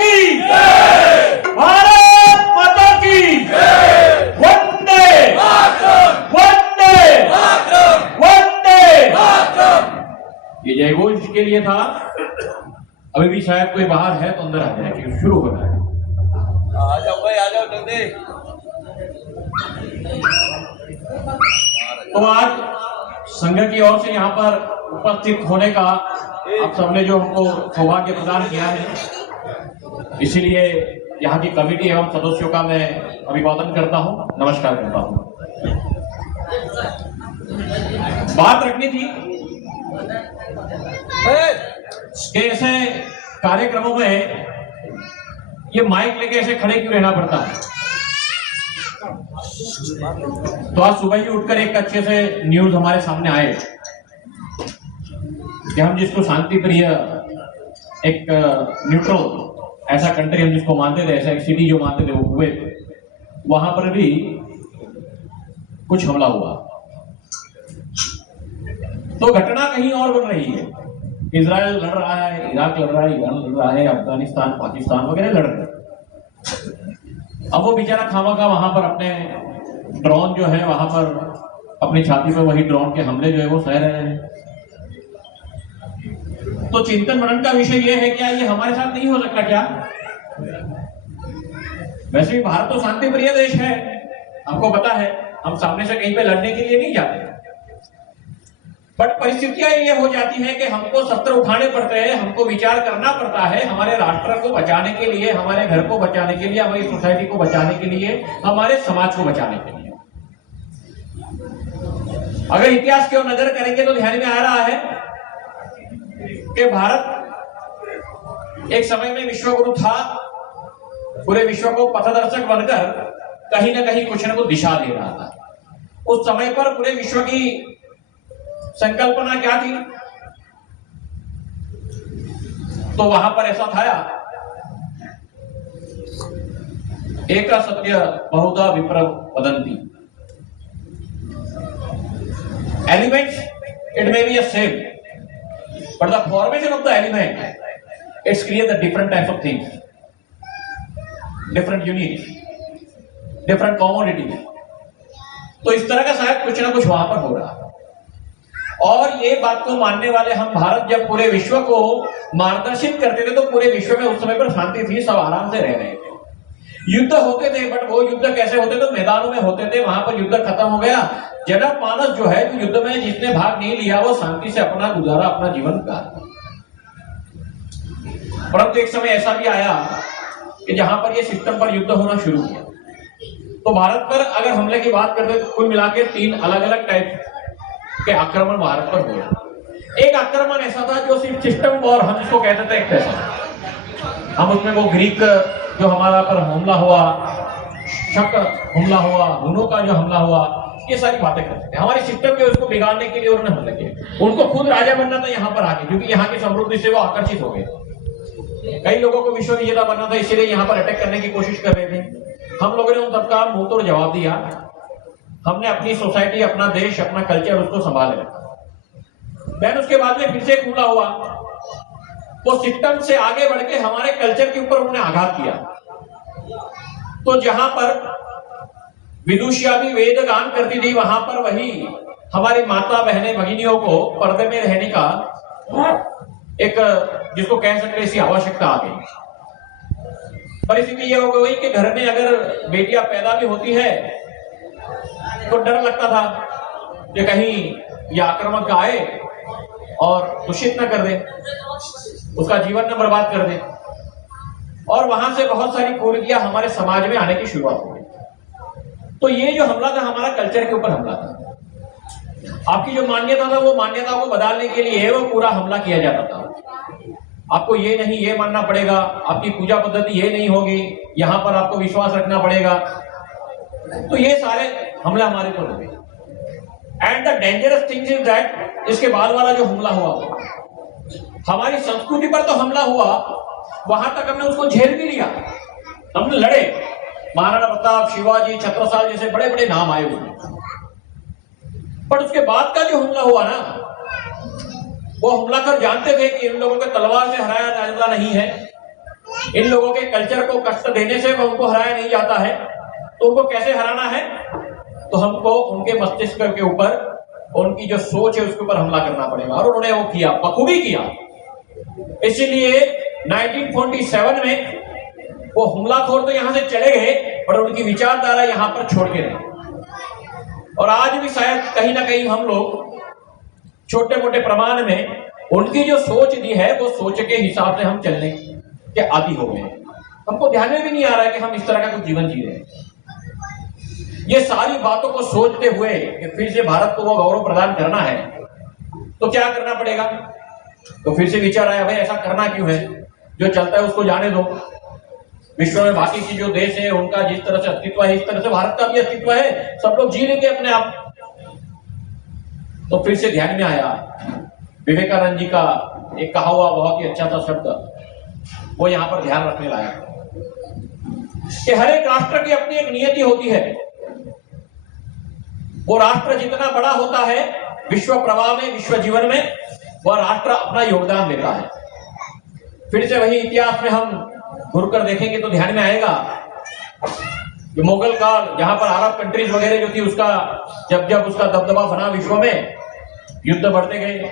की भारत माता की वंदे वंदे वंदे। ये जयघोष के लिए था। अभी भी शायद कोई बाहर है तो अंदर आ जाए क्योंकि शुरू हो रहा है। आ जाओ भाई, आ जाओ जल्दी। तो आज संघ की ओर से यहाँ पर उपस्थित होने का आप सबने जो हमको सौभाग्य प्रदान किया है, इसीलिए यहाँ की कमेटी एवं सदस्यों का मैं अभिवादन करता हूँ, नमस्कार करता हूँ। बात रखनी थी कि ऐसे कार्यक्रमों में ये माइक लेके ऐसे खड़े क्यों रहना पड़ता है। तो आज सुबह ही उठकर एक अच्छे से न्यूज हमारे सामने आए कि हम जिसको शांति प्रिय एक न्यूट्रल ऐसा कंट्री हम जिसको मानते थे, ऐसा एक सिटी जो मानते थे, वो हुए वहां पर भी कुछ हमला हुआ। तो घटना कहीं और बन रही है। इजराइल लड़ रहा है, इराक लड़ रहा है, ईरान लड़ रहा है, अफगानिस्तान पाकिस्तान वगैरह लड़ रहे हैं। अब वो बेचारा खामखा वहां पर अपने ड्रोन जो है वहां पर अपनी छाती पर वही ड्रोन के हमले जो है वो सह रहे हैं। तो चिंतन मनन का विषय ये है, क्या ये हमारे साथ नहीं हो सकता क्या? वैसे भी भारत तो शांति प्रिय देश है, आपको पता है, हम सामने से कहीं पे लड़ने के लिए नहीं जाते। बट परिस्थितियां ये हो जाती हैं कि हमको शस्त्र उठाने पड़ते हैं, हमको विचार करना पड़ता है हमारे राष्ट्र को बचाने के लिए, हमारे घर को बचाने के लिए, हमारी सोसाइटी को बचाने के लिए, हमारे समाज को बचाने के लिए। अगर इतिहास की ओर नजर करेंगे तो ध्यान में आ रहा है कि भारत एक समय में विश्वगुरु था, पूरे विश्व को पथदर्शक बनकर कहीं ना कहीं कुछ न कुछ दिशा दे रहा था। उस समय पर पूरे विश्व की संकल्पना क्या थी? तो वहां पर ऐसा था, एक सत्य बहुधा विप्र वदंती। Elements it may be a same, but the formation of the element it's create the different types of things, different units, different commodities। तो इस तरह का शायद कुछ ना कुछ वहां पर हो रहा है। और ये बात को मानने वाले हम भारत जब पूरे विश्व को मार्गदर्शित करते थे तो पूरे विश्व में उस समय पर शांति थी, सब आराम से रह रहे थे। युद्ध होते थे, बट वो युद्ध कैसे होते थे? मैदानों में होते थे, वहां पर युद्ध खत्म हो गया। जनक मानस जो है, तो युद्ध में जिसने भाग नहीं लिया वो शांति से अपना गुजारा, अपना जीवन काटा। परंतु एक समय ऐसा भी आया कि जहां पर ये सिस्टम पर युद्ध होना शुरू किया। तो भारत पर अगर हमले की बात करते तो कुल मिलाकर 3 अलग अलग टाइप के आक्रमण भारत पर हुए। एक आक्रमण ऐसा था जो सिर्फ सिस्टम वॉर हम जिसको कहते थे, एक ऐसा हम उसमें वो ग्रीक जो हमारा पर हमला हुआ, शक हमला हुआ, हुनों का जो हमला हुआ, ये सारी बातें करते थे। हमारे सिस्टम के उसको बिगाड़ने के लिए उन्होंने हमले किए। उनको खुद राजा बनना था यहाँ पर आके, क्योंकि यहाँ की समृद्धि से वो आकर्षित हो गए। कई लोगों को विश्व विजेता बनना था, इसीलिए यहाँ पर अटैक करने की कोशिश कर रहे थे। हम लोगों ने उन सबका मुंह तोड़ जवाब दिया। हमने अपनी सोसाइटी, अपना देश, अपना कल्चर उसको संभाले रखा। देन उसके बाद में फिर से एक हमला हुआ। वो सिस्टम से आगे बढ़ के हमारे कल्चर के ऊपर उन्होंने आघात किया। तो जहां पर विदुषिया भी वेद गान करती थी, वहां पर वही हमारी माता बहनें भगिनियों को पर्दे में रहने का एक जिसको कह सकते ऐसी आवश्यकता आ गई। परिस्थिति ये हो गई कि घर में अगर बेटियां पैदा भी होती है तो डर लगता था कि कहीं ये आक्रामक आए और दूषित न कर दे, उसका जीवन न बर्बाद कर दे। और वहां से बहुत सारी कुरीतियां हमारे समाज में आने की शुरुआत हो गई। तो ये जो हमला था हमारा कल्चर के ऊपर हमला था। आपकी जो मान्यता था वो मान्यता को बदलने के लिए वो पूरा हमला किया जाता था। आपको ये नहीं ये मानना पड़ेगा, आपकी पूजा पद्धति ये नहीं होगी, यहाँ पर आपको विश्वास रखना पड़ेगा। तो ये सारे हमले हमारे ऊपर हो गए। And the dangerous thing is that इसके बाद वाला जो हमला हुआ हमारी संस्कृति पर तो हमला हुआ, वहां तक हमने उसको झेल भी लिया, हमने लड़े। महाराणा प्रताप, शिवाजी, छत्रसाल जैसे बड़े बड़े नाम आए उसमें। पर उसके बाद का जो हमला हुआ ना, वो हमला कर जानते थे कि इन लोगों को तलवार से हराया जाने नहीं है, इन लोगों के कल्चर को कष्ट देने से उनको हराया नहीं जाता है, तो उनको कैसे हराना है? तो हमको उनके मस्तिष्क के ऊपर, उनकी जो सोच है उसके ऊपर हमला करना पड़ेगा, और उन्होंने वो किया, बखूबी किया। इसीलिए 1947 में वो हमलाखोर तो यहां से चले गए, पर उनकी विचारधारा यहां पर छोड़ के रहे। और आज भी शायद कहीं ना कहीं हम लोग छोटे मोटे प्रमाण में उनकी जो सोच दी है, वो सोच के हिसाब से हम चलने के आदी हो गए। हमको ध्यान में भी नहीं आ रहा है कि हम इस तरह का कुछ जीवन जी रहे हैं। ये सारी बातों को सोचते हुए कि फिर से भारत को वो गौरव प्रदान करना है, तो क्या करना पड़ेगा? तो फिर से विचार आया, भाई ऐसा करना क्यों है? जो चलता है उसको जाने दो। विश्व में बाकी की जो देश है उनका जिस तरह से अस्तित्व है, इस तरह से भारत का भी अस्तित्व है, सब लोग जी लेंगे अपने आप। तो फिर से ध्यान में आया विवेकानंद जी का एक कहा हुआ बहुत ही अच्छा सा शब्द, वो यहां पर ध्यान रखने लायक कि हर एक राष्ट्र की अपनी एक नियति होती है। वो राष्ट्र जितना बड़ा होता है विश्व प्रवाह में, विश्व जीवन में, वह राष्ट्र अपना योगदान देता है। फिर से वही इतिहास में हम घुरकर देखेंगे तो ध्यान में आएगा कि मुगल काल, जहां पर अरब कंट्रीज वगैरह जो थी, उसका जब जब उसका दबदबा बना विश्व में, युद्ध बढ़ते गए,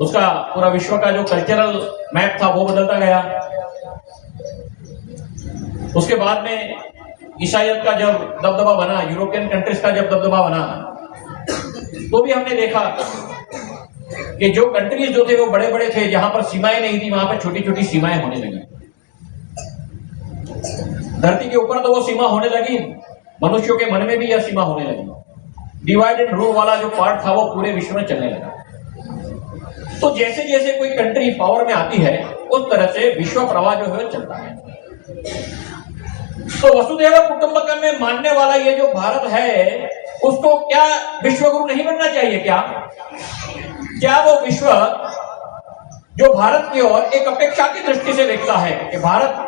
उसका पूरा विश्व का जो कल्चरल मैप था वो बदलता गया। उसके बाद में ईसाइयत का जब दबदबा बना, यूरोपियन कंट्रीज का जब दबदबा बना, तो भी हमने देखा कि जो कंट्रीज जो थे वो बड़े बड़े थे, जहां पर सीमाएं नहीं थी वहां पर छोटी छोटी सीमाएं होने लगी। धरती के ऊपर तो वो सीमा होने लगी, मनुष्यों के मन में भी यह सीमा होने लगी। डिवाइड एंड रूल वाला जो पार्ट था वो पूरे विश्व में चलने लगा। तो जैसे जैसे कोई कंट्री पावर में आती है, उस तरह से विश्व प्रवाह जो है चलता है। तो वसुधैव कुटुंबकम में मानने वाला ये जो भारत है, उसको क्या विश्व गुरु नहीं बनना चाहिए? क्या वो विश्व जो भारत की ओर एक अपेक्षा की दृष्टि से देखता है कि भारत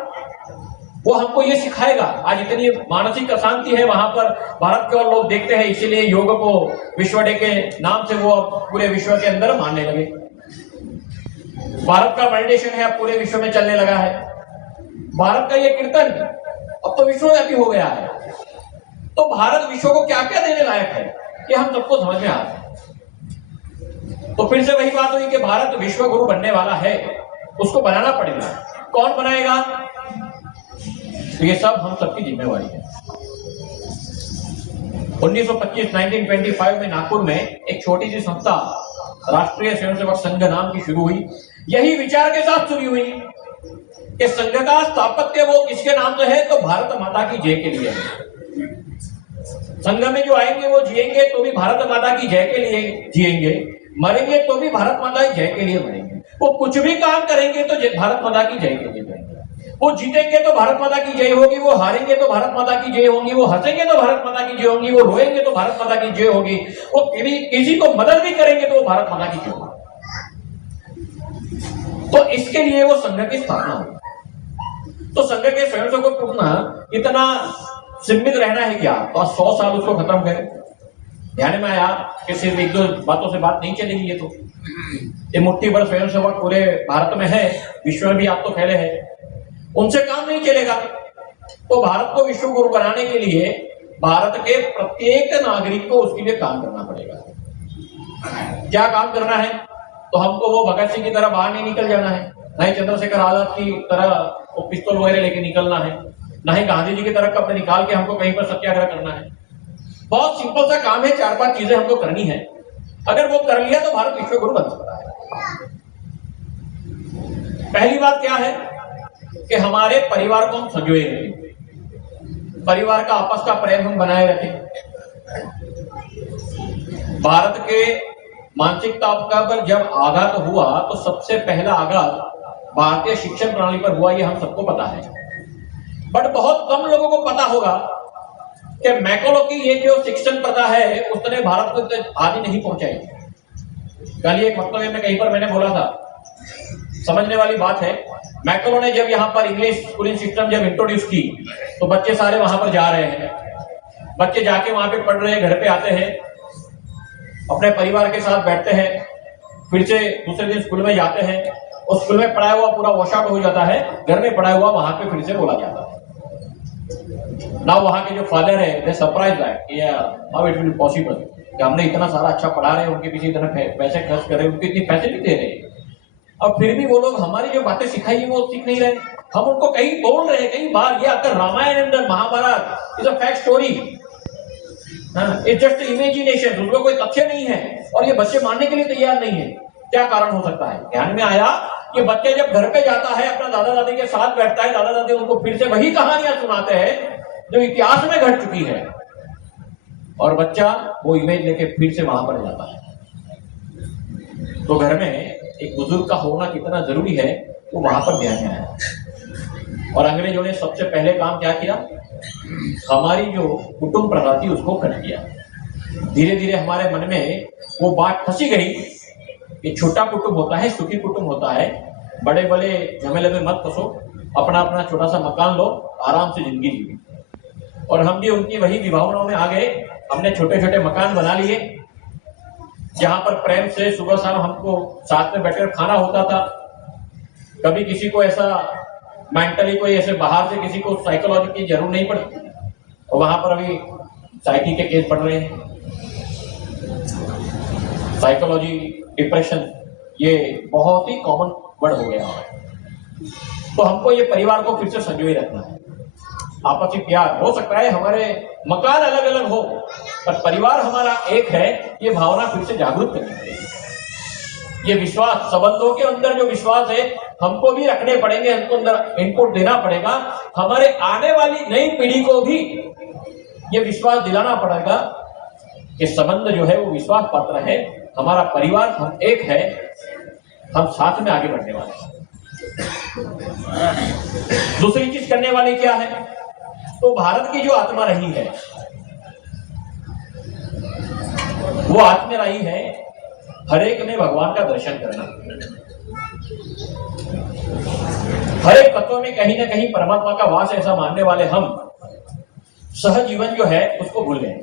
वो हमको ये सिखाएगा? आज इतनी मानसिक अशांति है वहां पर, भारत के ओर लोग देखते हैं, इसीलिए योग को विश्व डे के नाम से वो पूरे विश्व के अंदर मानने लगे। भारत का मेडिटेशन है अब पूरे विश्व में चलने लगा है। भारत का ये कीर्तन अब तो विश्वव्यापी हो गया है। तो भारत विश्व को क्या क्या देने लायक है, ये हम सबको समझ में आ रहा है। तो फिर से वही बात हुई कि भारत विश्व गुरु बनने वाला है, उसको बनाना पड़ेगा। कौन बनाएगा? तो ये सब हम सबकी जिम्मेवारी है। 1925 में नागपुर में एक छोटी सी संस्था राष्ट्रीय स्वयंसेवक संघ नाम की शुरू हुई। यही विचार के साथ शुरू हुई कि संघ का स्थापत्य वो किसके नाम से है? तो भारत माता की जय के लिए है। संघ में जो आएंगे वो जिएंगे तो भी भारत माता की जय के लिए जिएंगे, मरेंगे तो भी भारत माता की जय के लिए मरेंगे। वो कुछ भी काम करेंगे तो भारत माता की जय के लिए करेंगे। वो जीतेंगे तो भारत माता की जय होगी, वो हारेंगे तो भारत माता की जय होगी, वो हंसेंगे तो भारत माता की जय होगी, वो रोएंगे तो भारत माता की जय होगी, वो किसी को मदद भी करेंगे तो वो भारत माता की जय होगी। तो इसके लिए वो संघ की स्थापना हुई। तो संघ के स्वयंसेवकों को इतना सीमित रहना है क्या? तो 100 साल उसको खत्म करें। ध्यान में आया कि सिर्फ एक दो बातों से बात नहीं चलेगी। ये मुट्ठी भर स्वयंसेवक पूरे भारत में है, विश्व में भी आप तो फैले हैं, उनसे काम नहीं चलेगा। तो भारत को विश्व गुरु बनाने के लिए भारत के प्रत्येक नागरिक को उसके लिए काम करना पड़ेगा। क्या काम करना है? तो हमको वो भगत सिंह की तरह बाहर नहीं निकल जाना है, ना ही चंद्रशेखर आजाद की तरह वो पिस्तौल वगैरह लेके निकलना है, ना ही गांधी जी की तरह कपड़े निकाल के हमको कहीं पर सत्याग्रह करना है। बहुत सिंपल सा काम है, 4-5 चीजें हमको करनी है। अगर वो कर लिया तो भारत विश्व गुरु बन सकता है। पहली बात क्या है कि हमारे परिवार को हम संजोए रखें, परिवार का आपस का प्रेम हम बनाए रखें। भारत के मानसिकता पर जब आघात हुआ तो सबसे पहला आघात भारतीय शिक्षण प्रणाली पर हुआ, ये हम सबको पता है। बट बहुत कम लोगों को पता होगा कि मैकोलो की ये जो शिक्षण प्रथा है उसने भारत को आदि नहीं पहुंचाई। कल एक वक्तव्य में कहीं पर मैंने बोला था, समझने वाली बात है। मैकोलो ने जब यहाँ पर इंग्लिश स्कूलिंग सिस्टम जब इंट्रोड्यूस की तो बच्चे सारे वहां पर जा रहे हैं, बच्चे जाके वहां पे पढ़ रहे हैं, घर पे आते हैं, अपने परिवार के साथ बैठते हैं, फिर से दूसरे दिन स्कूल में जाते हैं उस स्कूल में पढ़ाया हुआ पूरा वॉश आउट हो जाता है, घर में पढ़ाया हुआ वहां पे फिर से बोला जाता है। ना वहां के जो फादर है they surprise that how it will be possible कि हमने इतना सारा अच्छा पढ़ा रहे हैं, उनके पीछे इतना पैसे खर्च कर रहे हैं, उनको इतनी फैसिलिटी दे रहे हैं, और फिर भी वो लोग हमारी जो बातें सिखाई है वो सीख नहीं रहे। हम उनको कहीं बोल रहे हैं, कई बार ये आपका Ramayana and Mahabharata is a fact story, it's just imagination, उसमें कोई तथ्य नहीं है, और ये बच्चे मानने के लिए तैयार नहीं है। क्या कारण हो सकता है? ध्यान में आया कि बच्चे जब घर पे जाता है, अपना दादा दादी के साथ बैठता है, दादा दादी उनको फिर से वही कहानियां सुनाते हैं जो इतिहास में घट चुकी है, और बच्चा वो इमेज लेके फिर से वहां पर जाता है। तो घर में एक बुजुर्ग का होना कितना जरूरी है वो वहां पर ध्यान में आया। और अंग्रेजों ने सबसे पहले काम क्या किया? हमारी जो कुटुंब प्रथा थी उसको कट किया। धीरे धीरे हमारे मन में वो बात फंसी गई कि छोटा कुटुंब होता है, सुखी कुटुंब होता है, बड़े बड़े झमेले में मत फंसो, अपना अपना छोटा सा मकान लो, आराम से जिंदगी जियो। और हम भी उनकी वही विभावनाओं में आ गए। हमने छोटे छोटे मकान बना लिए जहां पर प्रेम से सुबह शाम हमको साथ में बैठकर खाना होता था। कभी किसी को ऐसा मेंटली कोई ऐसे बाहर से किसी को साइकोलॉजी की जरूरत नहीं पड़ती, और वहां पर अभी साइकी के केस बढ़ रहे हैं। साइकोलॉजी, डिप्रेशन, ये बहुत ही कॉमन वर्ड हो गया है। तो हमको ये परिवार को फिर से संजोए रखना है। आपसी प्यार हो सकता है, हमारे मकान अलग अलग हो, पर परिवार हमारा एक है, ये भावना फिर से जागरूक करनी पड़ेगी। ये विश्वास, संबंधों के अंदर जो विश्वास है हमको भी रखने पड़ेंगे, हमको अंदर इनपुट देना पड़ेगा। हमारे आने वाली नई पीढ़ी को भी ये विश्वास दिलाना पड़ेगा कि संबंध जो है वो विश्वास पात्र है, हमारा परिवार हम एक है, हम साथ में आगे बढ़ने वाले हैं। दूसरी चीज करने वाली क्या है? तो भारत की जो आत्मा रही है वो आत्मा रही है हर एक में भगवान का दर्शन करना। हर एक तत्व में कहीं ना कहीं परमात्मा का वास ऐसा मानने वाले हम सह जीवन जो है उसको भूल गए,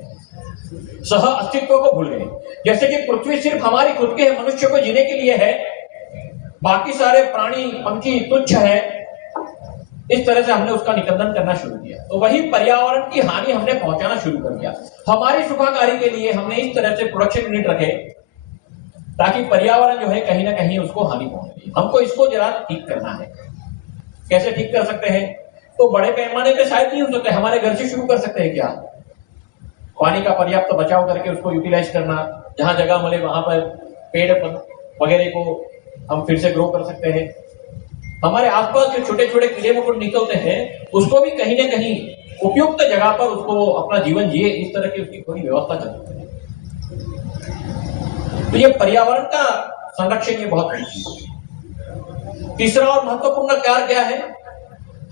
सह अस्तित्व को भूल गए। जैसे कि पृथ्वी सिर्फ हमारी खुद के मनुष्य को जीने के लिए है, बाकी सारे प्राणी पंछी तुच्छ है, इस तरह से हमने उसका निकंदन करना शुरू किया। तो वही पर्यावरण की हानि हमने पहुंचाना शुरू कर दिया। हमारी सुखाकारी के लिए हमने इस तरह से प्रोडक्शन यूनिट रखे ताकि पर्यावरण जो है कहीं ना कहीं उसको हानि पहुंचे। हमको इसको जरा ठीक करना है। कैसे ठीक कर सकते हैं? तो बड़े पैमाने पे शायद नहीं हो सकते, हमारे घर से शुरू कर सकते हैं। क्या? पानी का पर्याप्त बचाव करके उसको यूटिलाइज करना, जहां जगह मिले वहां पर पेड़ वगैरह को हम फिर से ग्रो कर सकते हैं। हमारे आसपास जो छोटे छोटे कीड़े मकोड़े निकलते हैं उसको भी कहीं ना कहीं उपयुक्त जगह पर उसको अपना जीवन जिए, इस तरह की उसकी थोड़ी व्यवस्था कर सकते हैं। तो ये पर्यावरण का संरक्षण ये बहुत अच्छी है। तीसरा और महत्वपूर्ण कार्य क्या है?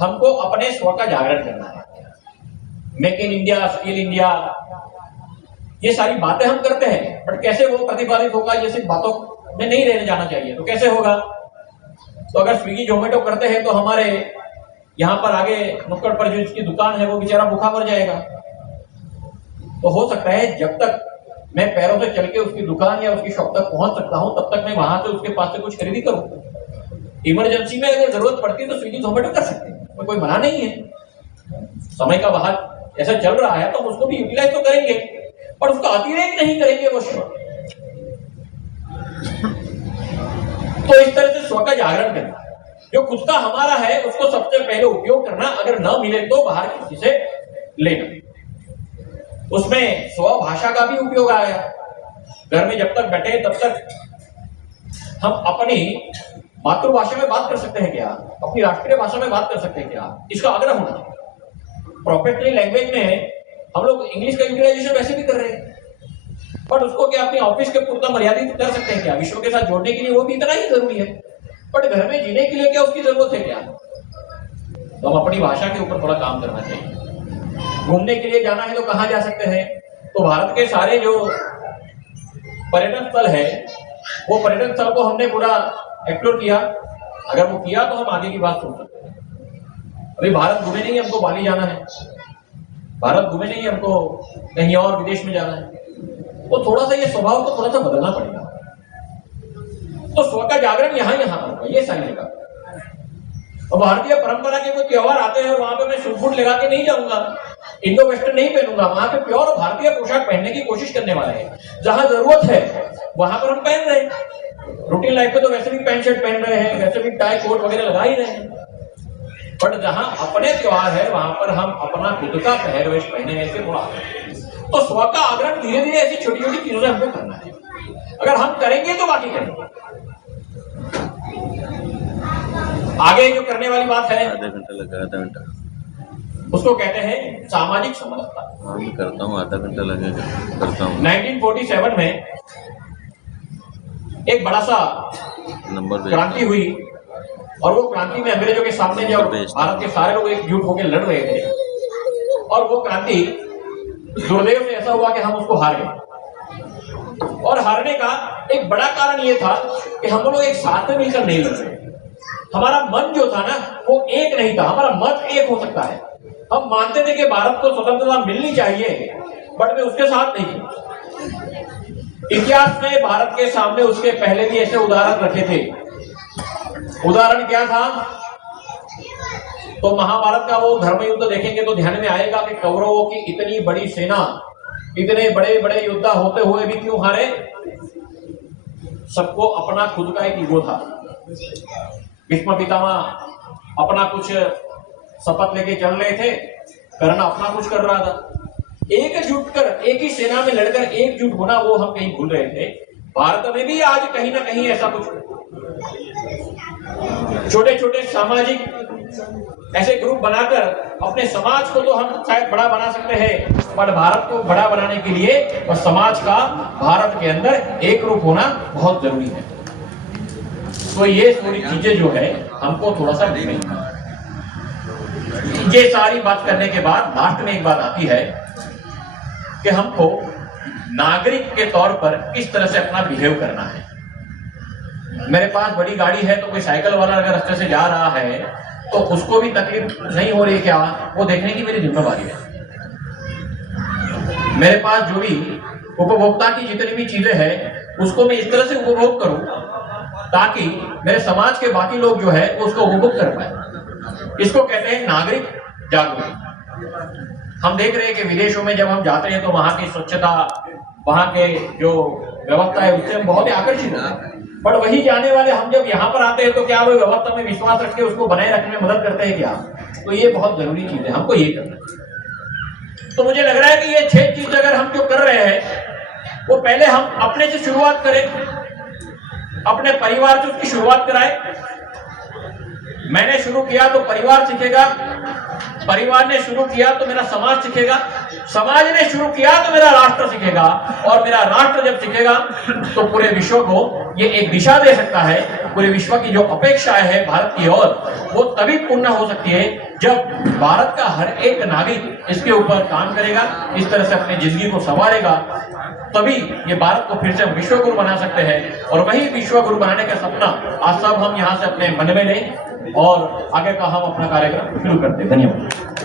हमको अपने स्व का जागरण करना है। Make in India, skill India, ये सारी बातें हम करते हैं, बट कैसे वो प्रतिपादित होगा? ये सिर्फ बातों में नहीं रहने जाना चाहिए। तो कैसे होगा? तो अगर स्विगी जोमेटो करते हैं तो हमारे यहाँ पर आगे नुक्कड़ पर जो इसकी दुकान है वो बेचारा भूखा मर जाएगा। तो हो सकता है जब तक मैं पैरों से चल के उसकी दुकान या उसकी शॉप तक पहुंच सकता हूं तब तक मैं वहां से उसके पास से कुछ खरीदी करूं। इमरजेंसी में अगर जरूरत पड़ती है तो स्विगी जोमेटो कर सकते हैं, कोई मना नहीं है। समय का बाहर ऐसा चल रहा है तो हम उसको भी यूटिलाइज तो करेंगे, पर उसका अतिरेक नहीं करेंगे वो श्योर। तो इस तरह से स्व का जागरण करना, जो खुद का हमारा है उसको सबसे पहले उपयोग करना, अगर न मिले तो बाहर किसी से लेना। उसमें स्व भाषा का भी उपयोग आया। घर में जब तक बैठे तब तक हम अपनी मातृभाषा में बात कर सकते हैं क्या? अपनी राष्ट्रीय भाषा में बात कर सकते हैं क्या? इसका आग्रह होना चाहिए। प्रोफेशनल लैंग्वेज में हम लोग इंग्लिश का यूटिलाइजेशन वैसे भी कर रहे हैं, बट उसको क्या अपने ऑफिस के पूर्ता मर्यादित कर सकते हैं क्या? विश्व के साथ जोड़ने के लिए वो भी इतना ही जरूरी है, बट घर में जीने के लिए क्या उसकी जरूरत है क्या? तो हम अपनी भाषा के ऊपर थोड़ा काम करना चाहिए। घूमने के लिए जाना है तो कहाँ जा सकते हैं? तो भारत के सारे जो पर्यटन स्थल है वो पर्यटन स्थल को हमने पूरा एक्सप्लोर किया। अगर वो किया तो हम आगे की बात सोच सकते हैं। अभी भारत घूमे नहीं, हमको बाली जाना है। भारत घूमे नहीं, हमको कहीं और विदेश में जाना है। तो थोड़ा सा ये स्वभाव को थोड़ा सा बदलना पड़ेगा। तो स्व का जागरण यहाँ यहाँ होगा, ये सारी जगह। और भारतीय परंपरा के कोई त्योहार आते हैं और वहां पे मैं सूट बूट लगा के नहीं जाऊंगा, इंडो वेस्टर्न नहीं पहनूंगा, वहां पे प्योर भारतीय पोशाक पहनने की कोशिश करने वाले हैं। जहां जरूरत है वहां पर हम पहन रहे हैं। रूटीन लाइफ पे तो वैसे भी पैंट शर्ट पहन रहे हैं, वैसे भी टाई कोट वगैरह लगा ही रहे हैं। बट जहां अपने त्योहार है वहां पर हम अपना खुद का पहरवेश पहने से थोड़ा। तो स्व का आग्रह धीरे धीरे ऐसी छोटी छोटी चीजों से हमको करना है। अगर हम करेंगे तो बाकी करेंगे। आगे जो करने वाली बात है, आधा घंटा लगा, आधा घंटा उसको कहते हैं सामाजिक समरसता। हाँ मैं करता हूँ, आधा घंटा लगेगा, करता हूँ। 1947 में एक बड़ा सा नंबर क्रांति हुई और वो क्रांति में अंग्रेजों के सामने जब भारत के सारे लोग एकजुट होकर लड़ रहे थे और वो क्रांति दुर्दैव से ऐसा हुआ कि हम उसको हार गए। और हारने का एक बड़ा कारण ये था कि हम लोग एक साथ में मिलकर नहीं लड़ रहे। हमारा मन जो था ना वो एक नहीं था। हमारा मत एक हो सकता है, हम मानते थे कि भारत को स्वतंत्रता मिलनी चाहिए, बट मैं उसके साथ नहीं थी। इतिहास में भारत के सामने उसके पहले भी ऐसे उदाहरण रखे थे। उदाहरण क्या था? तो महाभारत का वो धर्म युद्ध देखेंगे तो ध्यान में आएगा कि कौरवों की इतनी बड़ी सेना, इतने बड़े बड़े योद्धा होते हुए भी क्यों हारे? सबको अपना खुद का एक ईगो था। भीष्म पितामह अपना कुछ शपथ लेके चल रहे थे, कर्ण अपना कुछ कर रहा था। एकजुट कर एक ही सेना में लड़कर एकजुट होना वो हम कहीं भूल रहे थे। भारत में भी आज कहीं ना कहीं ऐसा कुछ छोटे छोटे सामाजिक ऐसे ग्रुप बनाकर अपने समाज को तो हम शायद बड़ा बना सकते हैं, पर भारत को बड़ा बनाने के लिए और समाज का भारत के अंदर एक रूप होना बहुत जरूरी है। तो ये थोड़ी चीजें जो है हमको थोड़ा सा ये सारी बात करने के बाद लास्ट में एक बात आती है कि हमको नागरिक के तौर पर किस तरह से अपना बिहेव करना है। मेरे पास बड़ी गाड़ी है तो कोई साइकिल वाला अगर रास्ते से जा रहा है तो उसको भी तकलीफ नहीं हो रही क्या, वो देखने की मेरी जिम्मेवारी है। मेरे पास जो भी उपभोक्ता की जितनी भी चीजें हैं उसको मैं इस तरह से उपभोग करूं ताकि मेरे समाज के बाकी लोग जो है उसको उपभोग कर पाए। इसको कहते हैं नागरिक जागरूक। हम देख रहे हैं कि विदेशों में जब हम जाते हैं तो वहां की स्वच्छता, वहां के जो व्यवस्था है उससे हम बहुत ही आकर्षित होते हैं। पर वही जाने वाले हम जब यहाँ पर आते हैं तो क्या वो व्यवस्था में विश्वास रख के उसको बनाए रखने में मदद करते हैं क्या? तो ये बहुत जरूरी चीज है, हमको ये करना है। तो मुझे लग रहा है कि ये 6 चीज अगर हम जो कर रहे हैं वो पहले हम अपने से शुरुआत करें, अपने परिवार से उसकी शुरुआत कराएं। मैंने शुरू किया तो परिवार सीखेगा, परिवार ने शुरू किया तो मेरा समाज सीखेगा, समाज ने शुरू किया तो मेरा राष्ट्र सीखेगा, और मेरा राष्ट्र जब सीखेगा तो पूरे विश्व को ये एक दिशा दे सकता है। पूरे विश्व की जो अपेक्षाएं है भारत की ओर वो तभी पूर्ण हो सकती है जब भारत का हर एक नागरिक इसके ऊपर काम करेगा, इस तरह से अपनी जिंदगी को संवारेगा, तभी ये भारत को फिर से हम विश्व गुरु बना सकते हैं। और वही विश्व गुरु बनाने का सपना आज सब हम यहाँ से अपने मन में लें और आगे का हम अपना कार्यक्रम शुरू करते हैं। धन्यवाद।